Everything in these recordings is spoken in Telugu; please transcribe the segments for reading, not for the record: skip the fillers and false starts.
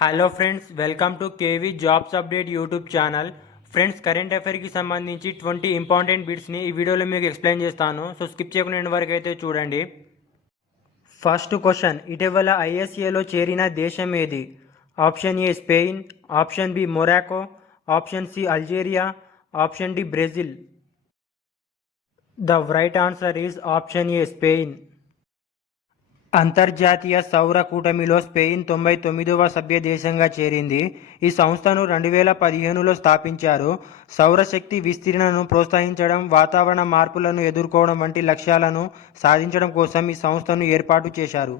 Hello friends, welcome to KV jobs update YouTube channel. Friends, current అఫైర్కి సంబంధించి 20 ఇంపార్టెంట్ బిట్స్ని ఈ వీడియోలో మీకు ఎక్స్ప్లెయిన్ చేస్తాను. సో స్కిప్ చేయకుండా ఎండ్ వరకు అయితే చూడండి. ఫస్ట్ క్వశ్చన్, ఇటీవల ఐఎస్ఏలో చేరిన దేశం ఏది? Option A Spain, option B Morocco, option C Algeria, option D Brazil. The right answer is option A Spain. అంతర్జాతీయ సౌర కూటమిలో స్పెయిన్ 99వ సభ్య దేశంగా చేరింది. ఈ సంస్థను 2015లో స్థాపించారు. సౌరశక్తి విస్తీర్ణను ప్రోత్సహించడం, వాతావరణ మార్పులను ఎదుర్కోవడం వంటి లక్ష్యాలను సాధించడం కోసం ఈ సంస్థను ఏర్పాటు చేశారు.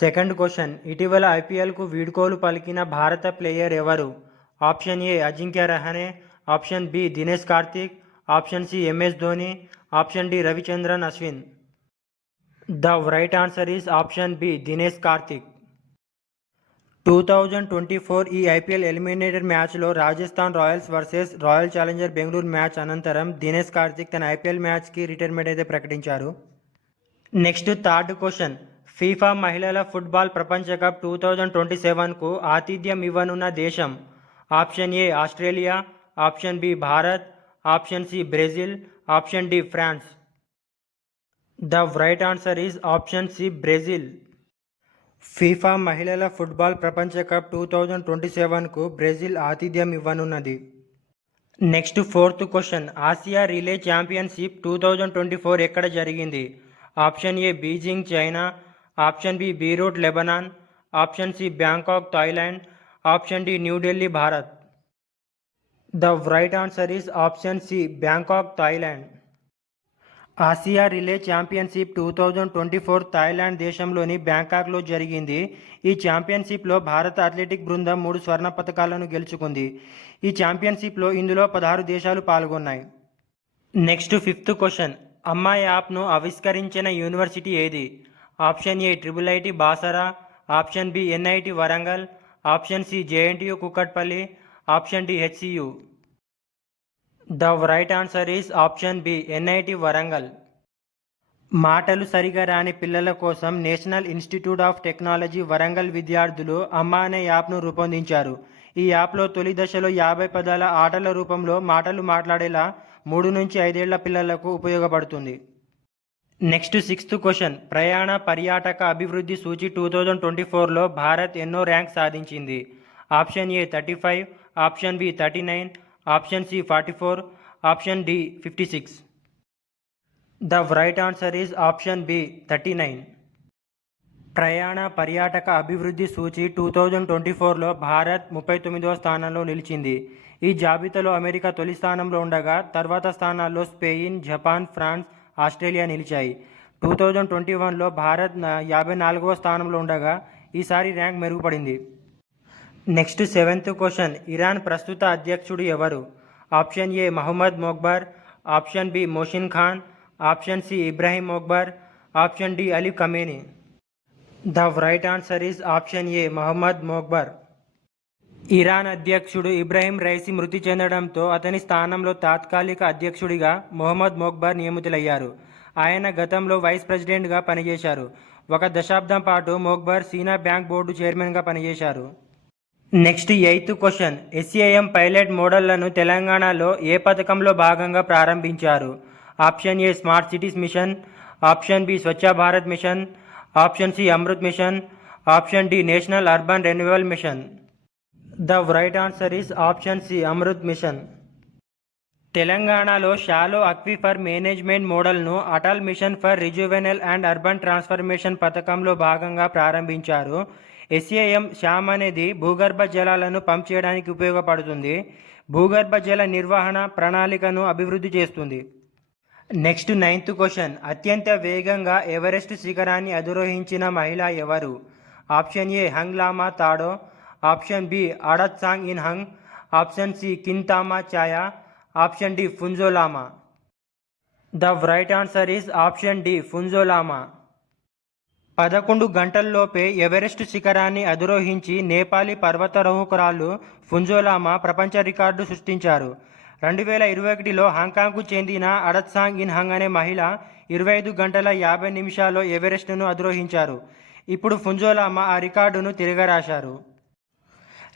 సెకండ్ క్వశ్చన్, ఇటీవల ఐపీఎల్కు వీడ్కోలు పలికిన భారత ప్లేయర్ ఎవరు? Option A Ajinkya Rahane, option B Dinesh Karthik, option C MS Dhoni, option D Ravichandran Ashwin. The right answer is option B, Dinesh Karthik. 2024 ఈ ఐపీఎల్ ఎలిమినేటర్ మ్యాచ్లో Rajasthan Royals versus Royal Challenger Bengaluru match అనంతరం దినేష్ కార్తిక్ తన ఐపీఎల్ మ్యాచ్కి రిటైర్మెంట్ అయితే ప్రకటించారు. నెక్స్ట్ థర్డ్ క్వశ్చన్, ఫీఫా మహిళల ఫుట్బాల్ ప్రపంచ కప్ 2027కు ఆతిథ్యం ఇవ్వనున్న దేశం? Option A Australia, option B Bharat, option C Brazil, option D France. The right answer is option C Brazil. FIFA మహిళల ఫుట్బాల్ ప్రపంచ కప్ 2027కు బ్రెజిల్ ఆతిథ్యం ఇవ్వనున్నది. Next fourth question, Asia relay championship 2024 ఎక్కడ జరిగింది? Option A Beijing China, option B Beirut Lebanon, option C Bangkok Thailand, option D New Delhi Bharat. The right answer is option C Bangkok Thailand. Asia relay championship 2024 Thailand దేశంలోని బ్యాంకాక్లో జరిగింది. ఈ ఛాంపియన్షిప్లో భారత అథ్లెటిక్ బృందం 3 స్వర్ణ పతకాలను గెలుచుకుంది. ఈ ఛాంపియన్షిప్లో ఇందులో 16 దేశాలు పాల్గొన్నాయి. నెక్స్ట్ ఫిఫ్త్ క్వశ్చన్, అమ్మా యాప్ను ఆవిష్కరించిన యూనివర్సిటీ ఏది? Option A triple IT Basara, option B NIT Warangal, option C JNTU Kukatpally, option D HCU. The right answer is option B NIT Warangal. మాటలు సరిగా రాని పిల్లల కోసం national institute of technology Warangal విద్యార్థులు అమ్మా అనే యాప్ను రూపొందించారు. ఈ యాప్లో తొలి దశలో 50 పదాల ఆటల రూపంలో మాటలు మాట్లాడేలా 3 నుంచి 5 ఏళ్ల పిల్లలకు ఉపయోగపడుతుంది. నెక్స్ట్ సిక్స్త్ క్వశ్చన్, ప్రయాణ పర్యాటక అభివృద్ధి సూచి 2024లో భారత్ ఎన్నో ర్యాంక్ సాధించింది? Option A 35, option B 39, option C 44, option D 56. The right answer is option B 39. ప్రయాణ పర్యాటక అభివృద్ధి సూచి 2024లో భారత్ 39వ స్థానంలో నిలిచింది. ఈ జాబితాలో అమెరికా తొలి స్థానంలో ఉండగా తర్వాత స్థానాల్లో స్పెయిన్, జపాన్, ఫ్రాన్స్, ఆస్ట్రేలియా నిలిచాయి. 2021లో భారత్ 54వ స్థానంలో ఉండగా ఈసారి ర్యాంక్ మెరుగుపడింది. నెక్స్ట్ సెవెంత్ క్వశ్చన్, ఇరాన్ ప్రస్తుత అధ్యక్షుడు ఎవరు? Option A Mohammad Mokhber, option B Mohsin Khan, option C Ibrahim Mokhber, option D Ali Khamenei. The right answer is option A Mohammad Mokhber. Iran అధ్యక్షుడు ఇబ్రాహిం రైసీ మృతి చెందడంతో అతని స్థానంలో తాత్కాలిక అధ్యక్షుడిగా మొహమ్మద్ మొగ్బర్ నియమితులయ్యారు. ఆయన గతంలో వైస్ ప్రెసిడెంట్గా పనిచేశారు. 1 దశాబ్దం పాటు మొగ్బర్ సీనా బ్యాంక్ బోర్డు చైర్మన్గా పనిచేశారు. Next eighth question, SAM pilot మోడళ్లను తెలంగాణలో ఏ పథకంలో భాగంగా ప్రారంభించారు? Option A smart cities mission, option B Swachh Bharat mission, option C Amrut mission, option D national urban renewal mission. The right answer is option C Amrut mission. తెలంగాణలో షాలో అక్విఫర్ మేనేజ్మెంట్ మోడల్ను Atal mission for rejuvenation and urban transformation పథకంలో భాగంగా ప్రారంభించారు. ఎస్ఏఎం శామ్ అనేది భూగర్భ జలాలను పంప్ చేయడానికి ఉపయోగపడుతుంది. భూగర్భ జల నిర్వహణ ప్రణాళికను అభివృద్ధి చేస్తుంది. నెక్స్ట్ నైన్త్ క్వశ్చన్, అత్యంత వేగంగా ఎవరెస్ట్ శిఖరాన్ని అధిరోహించిన మహిళ ఎవరు? ఆప్షన్ ఏ హంగ్ లామా తాడో, ఆప్షన్ బి అడత్ సాంగ్ ఇన్ హంగ్, ఆప్షన్ సి కింతామా ఛాయా, option D Phunjo Lama. The right answer is option D Phunjo Lama. 11 గంటల్లోపే Everest శిఖరాన్ని అధిరోహించి నేపాలీ పర్వతారోహకురాలు ఫున్జో లామా ప్రపంచ రికార్డు సృష్టించారు. 2021లో హాంకాంగ్కు చెందిన అడత్ సాంగ్ ఇన్ హంగ్ అనే మహిళ 25 గంటల 50 నిమిషాల్లో ఎవరెస్ట్ను అధిరోహించారు. ఇప్పుడు ఫున్జో లామా ఆ రికార్డును తిరగరాశారు.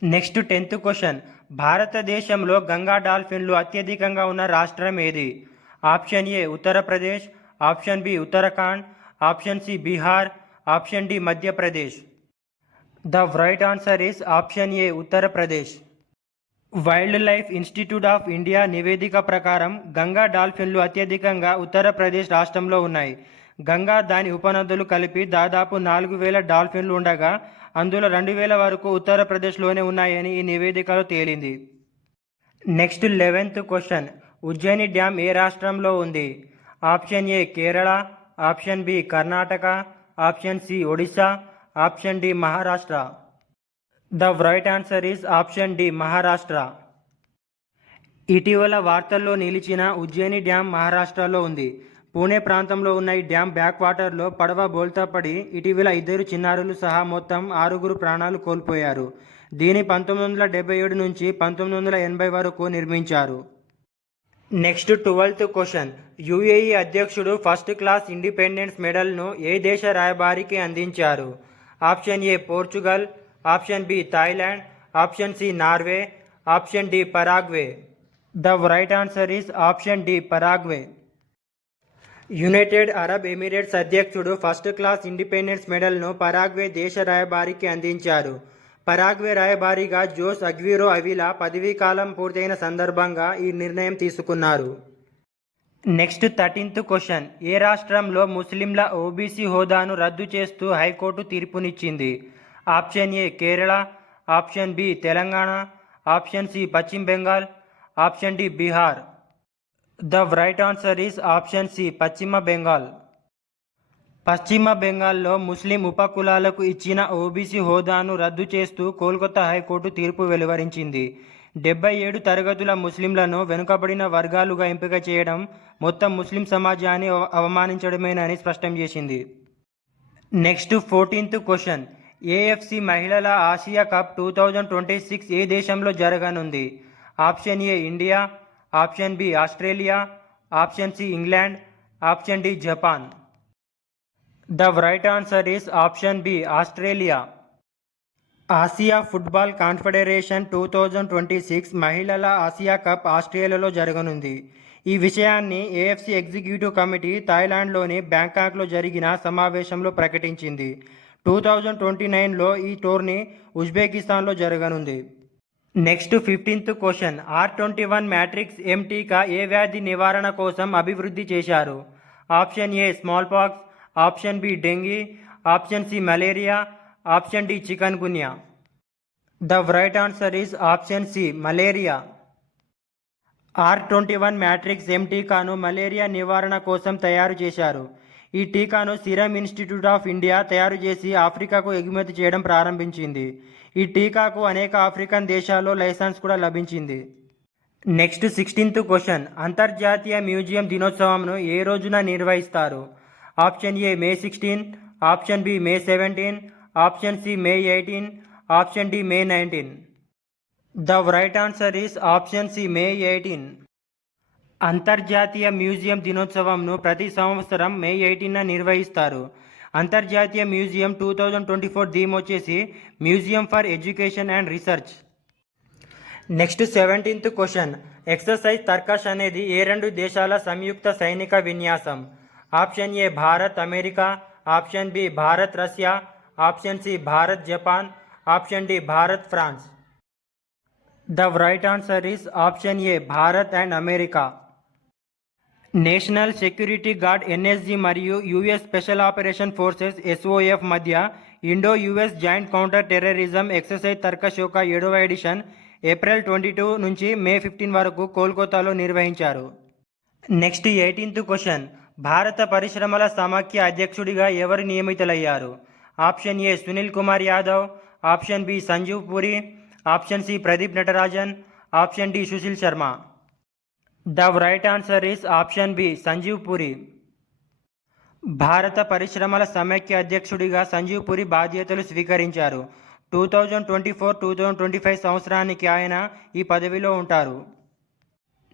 నెక్స్ట్ 10th క్వశ్చన్, భారతదేశంలో గంగా డాల్ఫిన్లు అత్యధికంగా ఉన్న రాష్ట్రం ఏది? Option A Uttar Pradesh, option B Uttarakhand, option C Bihar, option D Madhya Pradesh. The right answer is option A Uttar Pradesh. Wildlife institute of India నివేదిక ప్రకారం గంగా డాల్ఫిన్లు అత్యధికంగా ఉత్తరప్రదేశ్ రాష్ట్రంలో ఉన్నాయి. గంగా దాని ఉపనదులు కలిపి దాదాపు 4,000 డాల్ఫిన్లు ఉండగా అందులో 2,000 వరకు ఉత్తరప్రదేశ్లోనే ఉన్నాయని ఈ నివేదికలో తేలింది. Next 11th question, Ujjaini dam ఏ రాష్ట్రంలో ఉంది? Option A Kerala, option B Karnataka, option C Odisha, option D Maharashtra. The right answer is option D Maharashtra. ఇటీవల వార్తల్లో నిలిచిన ఉజ్జయిని డ్యామ్ మహారాష్ట్రలో ఉంది. పూణే ప్రాంతంలో ఉన్న ఈ డ్యామ్ బ్యాక్ వాటర్లో పడవ బోల్తా పడి ఇటీవల 2 చిన్నారులు సహా మొత్తం 6 ప్రాణాలు కోల్పోయారు. దీని 1977 నుంచి 1980 వరకు నిర్మించారు. నెక్స్ట్ 12th క్వశ్చన్, యుఏఈ అధ్యక్షుడు ఫస్ట్ క్లాస్ ఇండిపెండెన్స్ మెడల్ను ఏ దేశ రాయబారికి అందించారు? Option A Portugal, option B Thailand, option C Norway, option D Paraguay. The right answer is option D Paraguay. United Arab Emirates అధ్యక్షుడు ఫస్ట్ క్లాస్ ఇండిపెండెన్స్ మెడల్ను పరాగ్వే దేశ రాయబారికి అందించారు. పరాగ్వే రాయబారిగా జోస్ అగ్విరో అవిలా పదవీ కాలం పూర్తయిన సందర్భంగా ఈ నిర్ణయం తీసుకున్నారు. నెక్స్ట్ 13th క్వశ్చన్, ఏ రాష్ట్రంలో ముస్లింల ఓబీసీ హోదాను రద్దు చేస్తూ హైకోర్టు తీర్పునిచ్చింది? Option A Kerala, option B Telangana, option C Paschim Bengal, option D Bihar. The right answer is option C Paschim Bengal. పశ్చిమ బెంగాల్లో ముస్లిం ఉపకులాలకు ఇచ్చిన ఓబీసీ హోదాను రద్దు చేస్తూ కోల్కతా హైకోర్టు తీర్పు వెలువరించింది. 77 తరగతుల ముస్లింలను వెనుకబడిన వర్గాలుగా ఎంపిక చేయడం మొత్తం ముస్లిం సమాజాన్ని అవమానించడమేనని స్పష్టం చేసింది. నెక్స్ట్ 14th క్వశ్చన్, ఏఎఫ్సి మహిళల ఆసియా కప్ 2026 ఏ దేశంలో జరగనుంది? Option A India, option B Australia, option C England, option D Japan. The right answer is option B Australia. Asia football confederation 2026 మహిళల ఆసియా కప్ ఆస్ట్రేలియాలో జరగనుంది. ఈ విషయాన్ని ఏఎఫ్సి ఎగ్జిక్యూటివ్ కమిటీ థాయిలాండ్లోని బ్యాంకాక్లో జరిగిన సమావేశంలో ప్రకటించింది. 2029లో ఈ టోర్నీ ఉజ్బెకిస్తాన్లో జరగనుంది. Next 15th question, R21 Matrix ఎం టీకా ఏ వ్యాధి నివారణ కోసం అభివృద్ధి చేశారు? Option A smallpox, option B dengue, option C malaria, option D chikungunya. The right answer is option C malaria. R21 Matrix M టీకాను మలేరియా నివారణ కోసం తయారు చేశారు. ఈ టీకాను సీరం ఇన్స్టిట్యూట్ ఆఫ్ ఇండియా తయారు చేసి ఆఫ్రికాకు ఎగుమతి చేయడం ప్రారంభించింది. ఈ టీకాకు అనేక ఆఫ్రికన్ దేశాల్లో లైసెన్స్ కూడా లభించింది. నెక్స్ట్ 16th క్వశ్చన్, అంతర్జాతీయ మ్యూజియం దినోత్సవంను ఏ రోజున నిర్వహిస్తారు? Option A May 16, option B May 17, option C May 18, option D May 19. The right answer is option C May 18. అంతర్జాతీయ మ్యూజియం దినోత్సవంను ప్రతి సంవత్సరం మే 18న నిర్వహిస్తారు. అంతర్జాతీయ మ్యూజియం 2024 థీమ్ వచ్చేసి museum for education and research. Next 17th question, exercise Tarkash అనేది ఏ 2 దేశాల సంయుక్త సైనిక విన్యాసం? Option A Bharat America, option B Bharat Russia, option C Bharat Japan, option D Bharat France. The right answer is option A Bharat and America. National Security Guard NSG మరియు US Special Operation Forces SOF మధ్య Indo US joint counter terrorism exercise Tarkash యొక్క 7వ ఎడిషన్ ఏప్రిల్ 22 నుంచి మే 15 వరకు కోల్కతాలో నిర్వహించారు. నెక్స్ట్ 18th క్వశ్చన్, భారత పరిశ్రమల సమాఖ్య అధ్యక్షుడిగా ఎవరు నియమితులయ్యారు? Option A Sunil Kumar Yadav, option B Sanjiv Puri, option C Pradeep Natarajan, option D Sushil Sharma. The right answer is option B Sanjiv Puri. భారత పరిశ్రమల సమైక్య అధ్యక్షుడిగా సంజీవ్ పురి బాధ్యతలు స్వీకరించారు. 2024-2025 సంవత్సరానికి ఆయన ఈ పదవిలో ఉంటారు.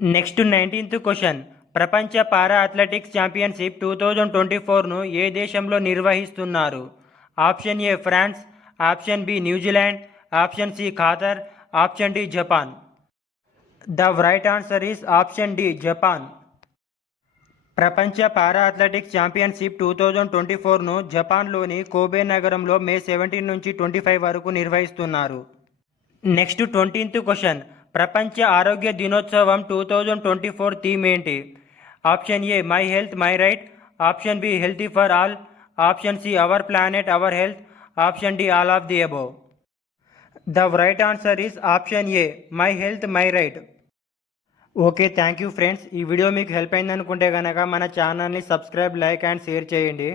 నెక్స్ట్ 19th క్వశ్చన్, ప్రపంచ పారా అథ్లెటిక్స్ ఛాంపియన్షిప్ 2024ను ఏ దేశంలో నిర్వహిస్తున్నారు? Option A France, option B New Zealand, option C Qatar, option D Japan. The right answer is option D Japan. ప్రపంచ పారా అథ్లెటిక్స్ ఛాంపియన్షిప్ 2024ను జపాన్లోని కోబే నగరంలో మే 17 నుంచి 25 వరకు నిర్వహిస్తున్నారు. Next 20th question. ప్రపంచ ఆరోగ్య దినోత్సవం 2024 థీమ్ ఏంటి? Option A my health my right, option B healthy for all, option C our planet our health, option D all of the above. The right answer is option A my health my right. Okay, thank you friends. ఈ వీడియో మీకు హెల్ప్ అయింది అనుకుంటే కనుక మన ఛానల్ని సబ్స్క్రైబ్, లైక్ అండ్ షేర్ చేయండి.